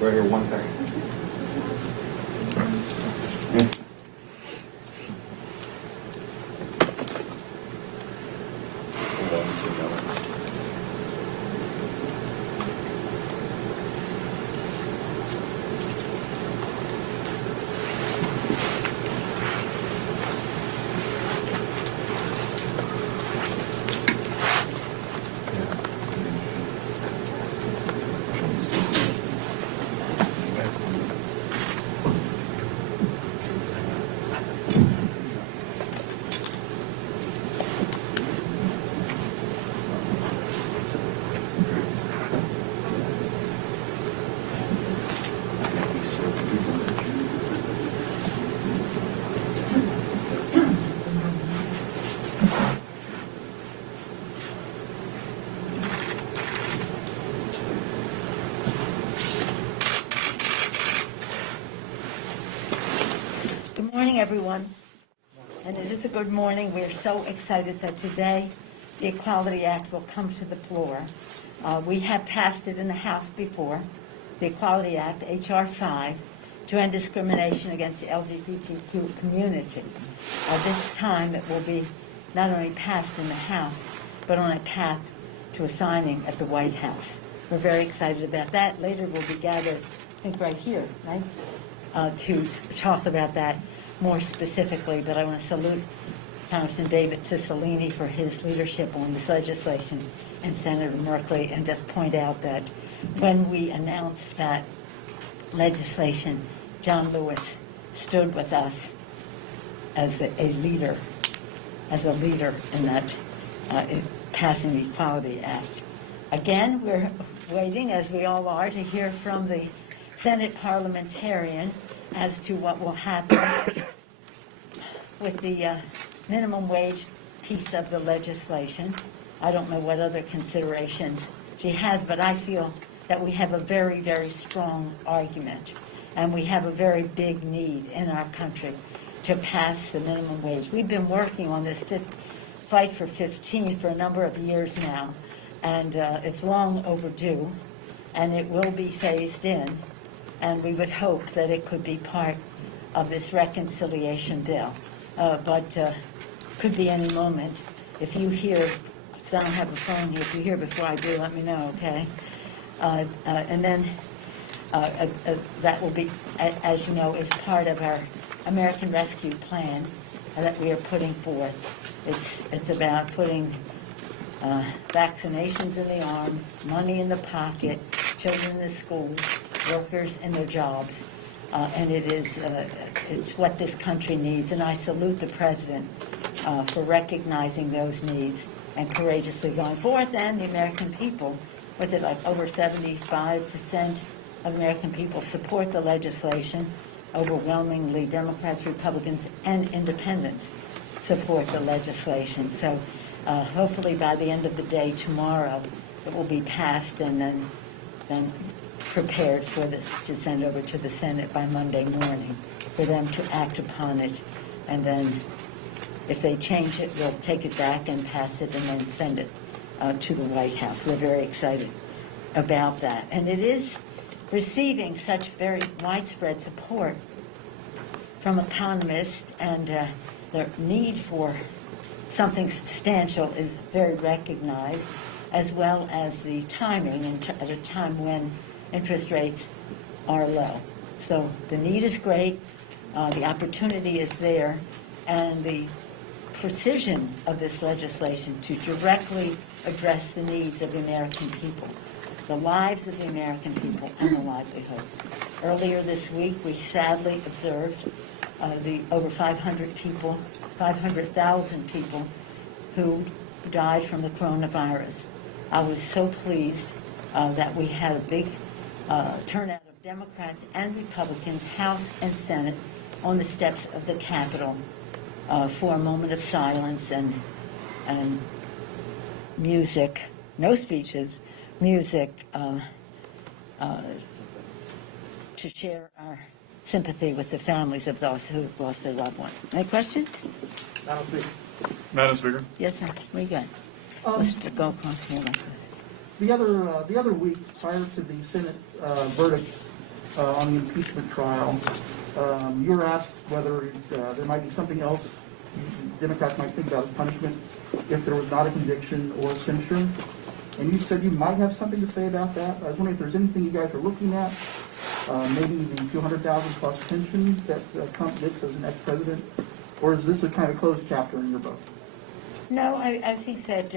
Right here, 1 second. Good morning, everyone. And it is a good morning. We're so excited that today the Equality Act will come to the floor. We have passed it in the House before, the Equality Act, H.R. 5, to end discrimination against the LGBTQ community. This time it will be not only passed in the House, but on a path to a signing at the White House. We're very excited about that. Later we'll be gathered, I think right here, right, to talk about that more specifically, but I want to salute Congressman David Cicilline for his leadership on this legislation and Senator Merkley, and just point out that when we announced that legislation, John Lewis stood with us as a leader in that in passing the Equality Act. Again, we're waiting, as we all are, to hear from the Senate parliamentarian as to what will happen with the minimum wage piece of the legislation. I don't know what other considerations she has, but I feel that we have a very, very strong argument, and we have a very big need in our country to pass the minimum wage. We've been working on this fight for 15 for a number of years now, and it's long overdue, and it will be phased in, and we would hope that it could be part of this reconciliation bill. But could be any moment. If you hear, because I don't have a phone here, if you hear before I do, let me know, okay? And then that will be, as you know, is part of our American Rescue Plan that we are putting forth. It's about putting vaccinations in the arm, money in the pocket, children in the schools, workers in their jobs, and it's what this country needs. And I salute the President for recognizing those needs and courageously going forth, and the American people, with it like over 75% of American people support the legislation. Overwhelmingly, Democrats, Republicans, and Independents support the legislation. So hopefully by the end of the day tomorrow, it will be passed and then prepared for this to send over to the Senate by Monday morning for them to act upon it. And then if they change it, we'll take it back and pass it and then send it to the White House. We're very excited about that. And it is receiving such very widespread support from economists, and the need for something substantial is very recognized, as well as the timing at a time when interest rates are low. So the need is great, the opportunity is there, and the precision of this legislation to directly address the needs of the American people, the lives of the American people, and the livelihood. Earlier this week, we sadly observed the over 500,000 people who died from the coronavirus. I was so pleased that we had a big turnout of Democrats and Republicans, House and Senate, on the steps of the Capitol for a moment of silence and music, no speeches, music, to share our sympathy with the families of those who lost their loved ones. Any questions? Madam Speaker. Yes, sir. What do you got? Let's just go across here like this. The other week, prior to the Senate verdict on the impeachment trial. You were asked whether there might be something else Democrats might think about as punishment if there was not a conviction or a censure. And you said you might have something to say about that. I was wondering if there's anything you guys are looking at, maybe the $200,000 plus pension that Trump gets as an ex-president, or is this a kind of closed chapter in your book? No, I think that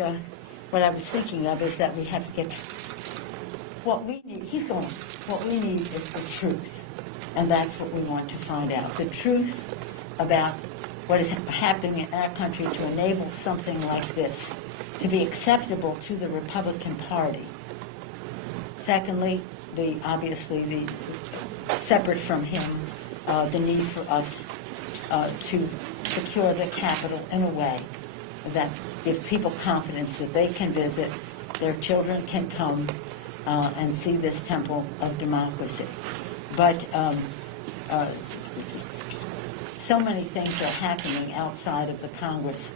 what I was thinking of is that we have to get what we need. What we need is the truth, and that's what we want to find out. The truth about what is happening in our country to enable something like this to be acceptable to the Republican Party. Secondly, obviously, separate from him, the need for us to secure the Capitol in a way that gives people confidence that they can visit, their children can come and see this temple of democracy. But so many things are happening outside of the Congress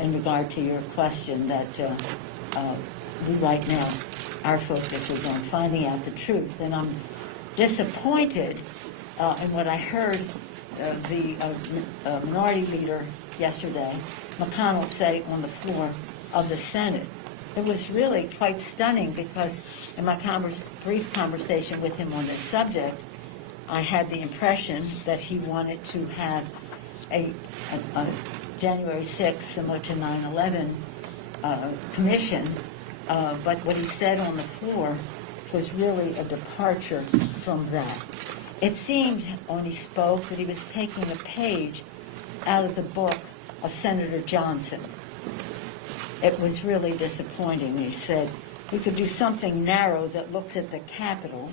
in regard to your question that we right now, our focus is on finding out the truth. And I'm disappointed in what I heard the minority leader yesterday, McConnell, say on the floor of the Senate. It was really quite stunning because in my brief conversation with him on this subject, I had the impression that he wanted to have a January 6th, similar to 9/11, commission, but what he said on the floor was really a departure from that. It seemed when he spoke that he was taking a page out of the book of Senator Johnson. It was really disappointing. He said we could do something narrow that looks at the Capitol,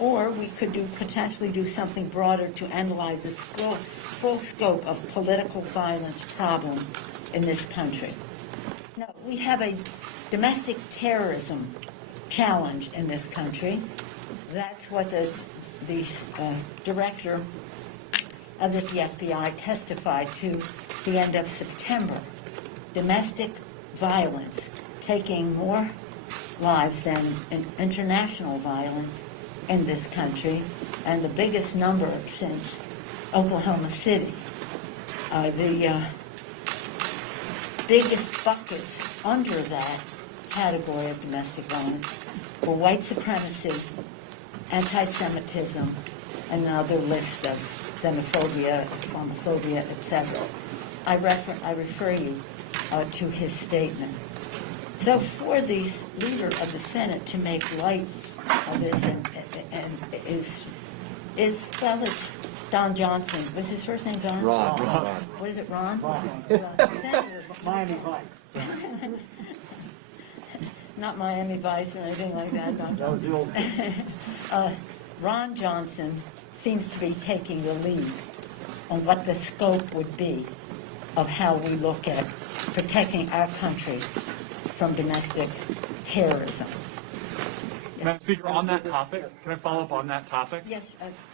or we could potentially do something broader to analyze the full scope of political violence problem in this country. No, we have a domestic terrorism challenge in this country. That's what the director of the FBI testified to the end of September. Domestic violence taking more lives than international violence in this country, and the biggest number since Oklahoma City. The biggest buckets under that category of domestic violence were white supremacy, anti-Semitism, and another list of xenophobia, Islamophobia, etc. I refer you to his statement. So for the leader of the Senate to make light of this and well, it's Don Johnson. Was his first name Don? Ron. What is it, Ron? Senator. Miami Vice. Not Miami Vice or anything like that. That was the old. Ron Johnson seems to be taking the lead on what the scope would be of how we look at protecting our country from domestic terrorism. Madam Speaker, on that topic, can I follow up on that topic? Yes.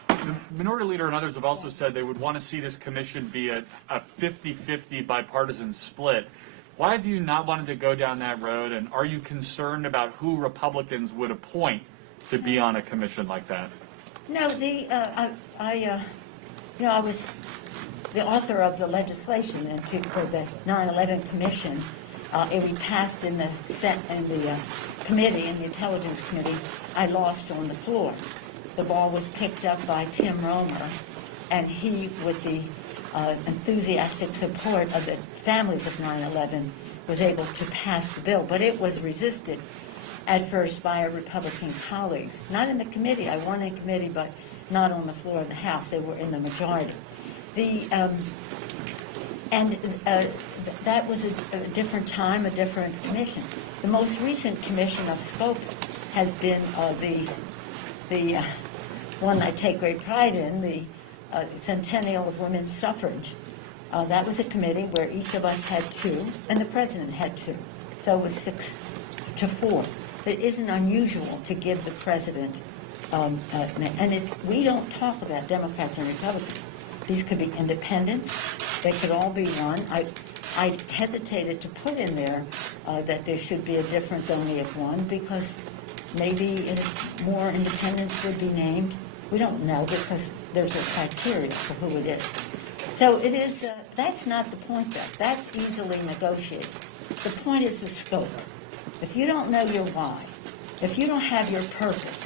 The Minority Leader and others have also said they would want to see this commission be a 50-50 bipartisan split. Why have you not wanted to go down that road, and are you concerned about who Republicans would appoint to be on a commission like that? No, I was the author of the legislation for the 9/11 Commission. It was passed in the committee, in the Intelligence Committee. I lost on the floor. The ball was picked up by Tim Romer, and he, with the enthusiastic support of the families of 9/11, was able to pass the bill. But it was resisted at first by our Republican colleagues. Not in the committee. I won in committee, but not on the floor of the House. They were in the majority. That was a different time, a different commission. The most recent commission of scope has been the one I take great pride in, the Centennial of Women's Suffrage. That was a committee where each of us had 2, and the president had 2. So it was 6-4. It isn't unusual to give the president, we don't talk about Democrats and Republicans. These could be independents. They could all be one. I hesitated to put in there that there should be a difference only of one, because maybe more independents would be named. We don't know because there's a criteria for who it is. So it is, that's not the point though. That's easily negotiated. The point is the scope. If you don't know your why, if you don't have your purpose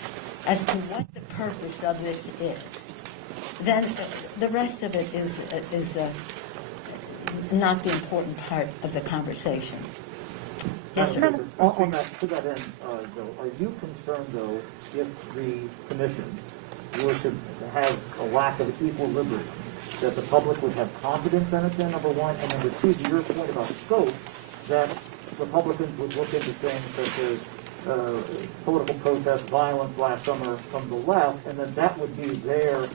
as to what the purpose of this is, then the rest of it is not the important part of the conversation. Yes, sir. On that, to that end, though, are you concerned, though, if the commission were to have a lack of equal liberty, that the public would have confidence in it, then, number one, and number two, to your point about scope, that Republicans would look into things such as political protest, violence last summer from the left, and then that would be their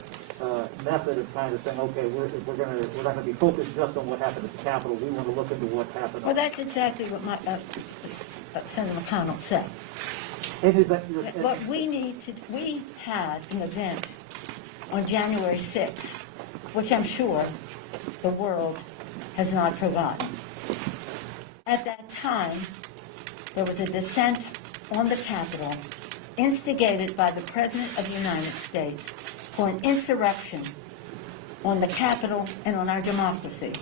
method of kind of saying, okay, we're not going to be focused just on what happened at the Capitol. We want to look into what happened. Well, that's exactly what Senator McConnell said. And is that What we had an event on January 6th, which I'm sure the world has not forgotten. At that time, there was a dissent on the Capitol instigated by the President of the United States for an insurrection on the Capitol and on our democracy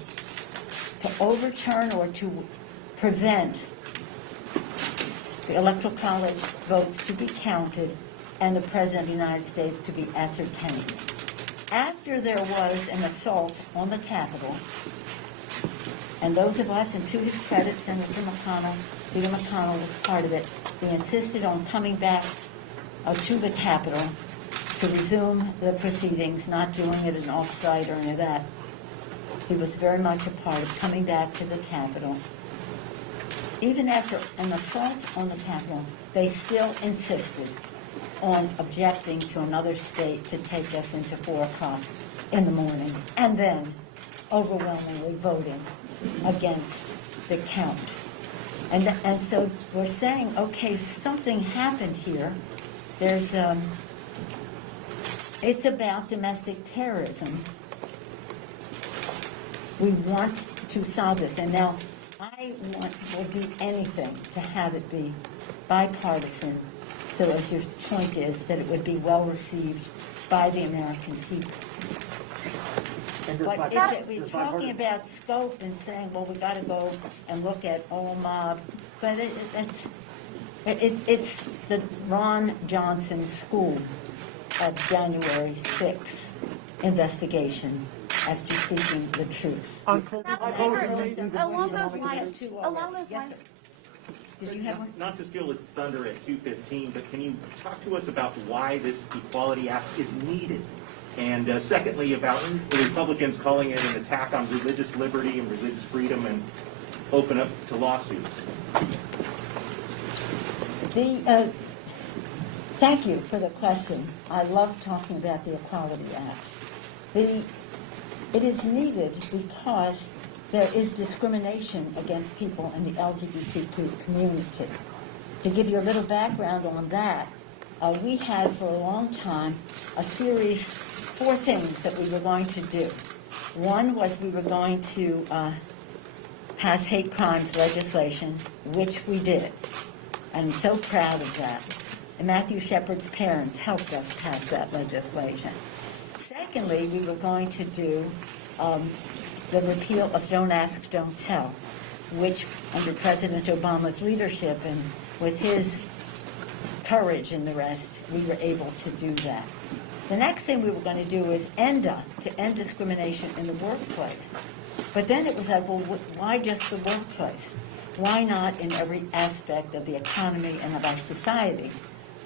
to overturn or to prevent the Electoral College votes to be counted and the President of the United States to be ascertained. After there was an assault on the Capitol, and those of us, and to his credit, Senator McConnell, Peter McConnell was part of it, we insisted on coming back to the Capitol to resume the proceedings, not doing it in off-site or any of that. He was very much a part of coming back to the Capitol. Even after an assault on the Capitol, they still insisted on objecting to another state to take us into 4 o'clock in the morning, and then overwhelmingly voting against the count. And so we're saying, okay, something happened here. There's, it's about domestic terrorism. We want to solve this. And now will do anything to have it be bipartisan, so as your point is, that it would be well received by the American people. But if we're talking about scope and saying, well, we got to go and look at all mob, but it's the Ron Johnson School of January 6th investigation as to seeking the truth. Along those lines, Yes, sir. Did you have one? Not to steal the thunder at 2:15, but can you talk to us about why this Equality Act is needed? And secondly, about the Republicans calling it an attack on religious liberty and religious freedom and open up to lawsuits. Thank you for the question. I love talking about the Equality Act. It is needed because there is discrimination against people in the LGBTQ community. To give you a little background on that, we had for a long time a series, 4 things that we were going to do. One was we were going to pass hate crimes legislation, which we did. I'm so proud of that. And Matthew Shepard's parents helped us pass that legislation. Secondly, we were going to do the repeal of Don't Ask, Don't Tell, which under President Obama's leadership and with his courage and the rest, we were able to do that. The next thing we were going to do is end discrimination in the workplace. But then it was like, well, why just the workplace? Why not in every aspect of the economy and of our society?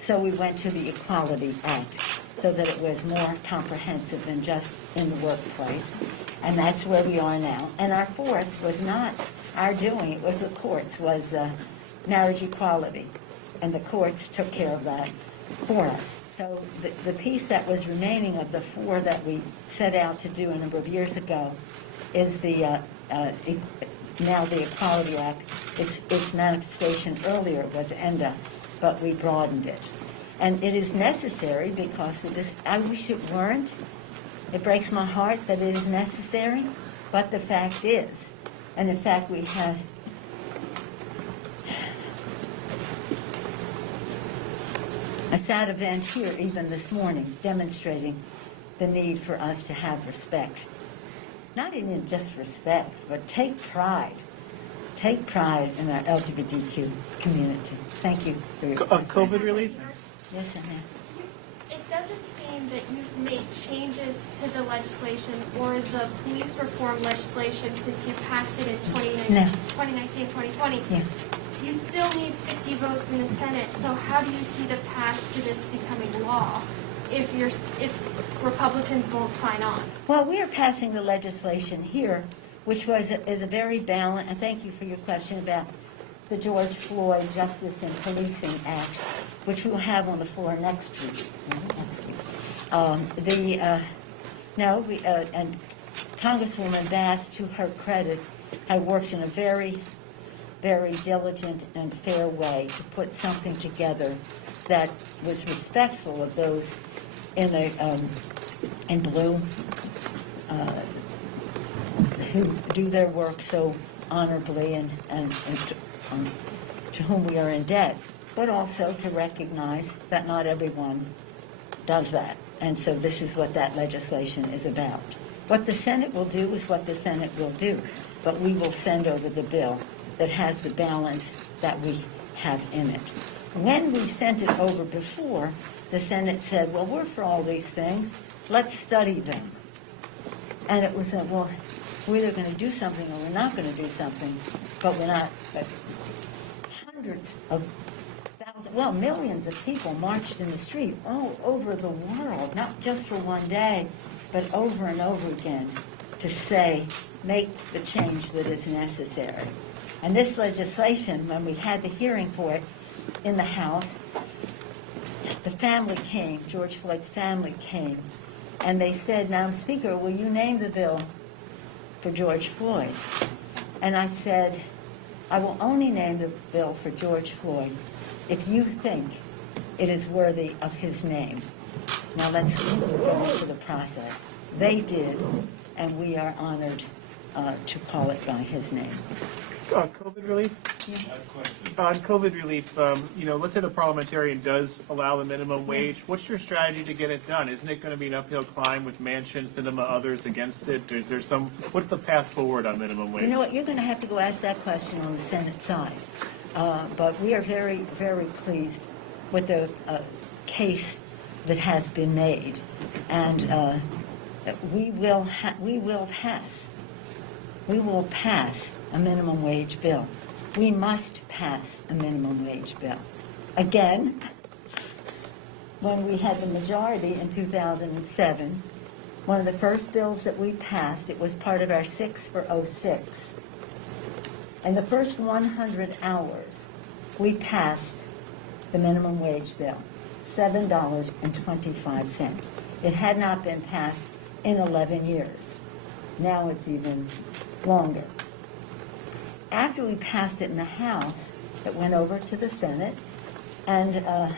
So we went to the Equality Act so that it was more comprehensive than just in the workplace. And that's where we are now. And our fourth was not our doing, it was the courts, was marriage equality. And the courts took care of that for us. So the piece that was remaining of the 4 that we set out to do a number of years ago is the now the Equality Act. Its manifestation earlier was ENDA, but we broadened it. And it is necessary because I wish it weren't. It breaks my heart that it is necessary, but the fact is, and in fact we have, was at an event here even this morning demonstrating the need for us to have respect. Not even just respect, but take pride. Take pride in our LGBTQ community. Thank you for your question. COVID relief? Yes, I have. It doesn't seem that you've made changes to the legislation or the police reform legislation since you passed it in 2019, 2020. Yeah. You still need 60 votes in the Senate, so how do you see the path to this becoming law if Republicans won't sign on? Well, we are passing the legislation here, which is a very balanced, and thank you for your question about the George Floyd Justice and Policing Act, which we will have on the floor next week. And Congresswoman Bass, to her credit, had worked in a very, very diligent and fair way to put something together that was respectful of those in blue who do their work so honorably and to whom we are in debt, but also to recognize that not everyone does that. And so this is what that legislation is about. What the Senate will do is what the Senate will do, but we will send over the bill that has the balance that we have in it. When we sent it over before, the Senate said, well, we're for all these things, let's study them. And it was, well, we're either going to do something or we're not going to do something, but we're not. But hundreds of thousands, well, millions of people marched in the street all over the world, not just for one day, but over and over again to say, make the change that is necessary. And this legislation, when we had the hearing for it in the House, the family came, George Floyd's family came, and they said, Madam Speaker, will you name the bill for George Floyd? And I said, I will only name the bill for George Floyd if you think it is worthy of his name. Now let's go into the process. They did, and we are honored to call it by his name. COVID relief? On COVID relief, let's say the parliamentarian does allow the minimum wage. What's your strategy to get it done? Isn't it going to be an uphill climb with Manchin, Sinema, others against it? Is there what's the path forward on minimum wage? You know what, you're going to have to go ask that question on the Senate side. But we are very, very pleased with the case that has been made. And we will pass a minimum wage bill. We must pass a minimum wage bill. Again, when we had the majority in 2007, one of the first bills that we passed, it was part of our 6 for 06. In the first 100 hours, we passed the minimum wage bill, $7.25. It had not been passed in 11 years. Now it's even longer. After we passed it in the House, it went over to the Senate, and at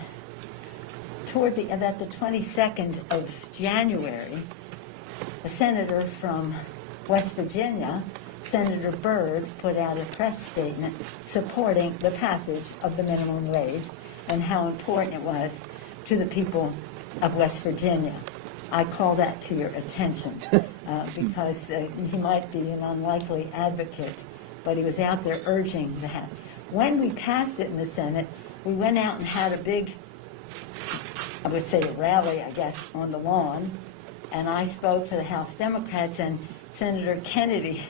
the 22nd of January, a senator from West Virginia, Senator Byrd, put out a press statement supporting the passage of the minimum wage and how important it was to the people of West Virginia. I call that to your attention because he might be an unlikely advocate, but he was out there urging that. When we passed it in the Senate, we went out and had a big, I would say a rally, I guess, on the lawn, and I spoke for the House Democrats, and Senator Kennedy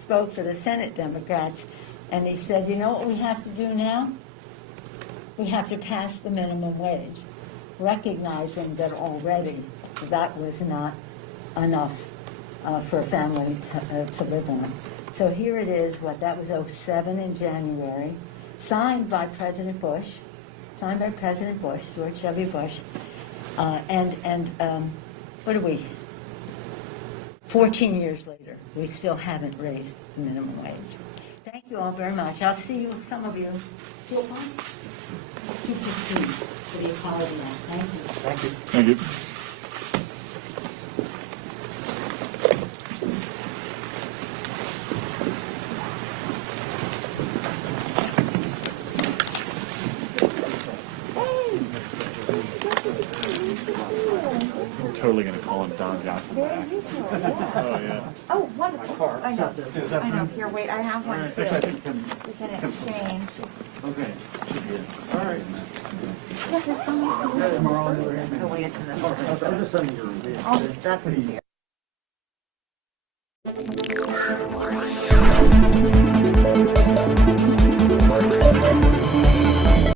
spoke for the Senate Democrats, and he said, you know what we have to do now? We have to pass the minimum wage, recognizing that already that was not enough for a family to live on. So here it is, that was 07 in January, signed by President Bush, George W. Bush, and what are we, 14 years later, we still haven't raised the minimum wage. Thank you all very much. I'll see you, some of you, 2:15 for the Equality Act. Thank you. Thank you. Thank you. totally gonna call him Don Johnson Very back. useful, yeah. Oh, yeah. Oh, wonderful. I know. I know. Here, wait, I have one too. We can exchange. Okay. All right. Yes, it's so nice to meet you. Oh, wait, it's in this one. I'm just sending you. I'll just, that's easier.